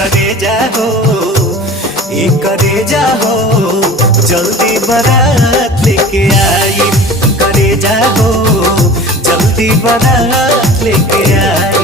करे जाहो ये करे जाहो जल्दी बारात लेके आई करे जाहो जल्दी बारात लेके आई।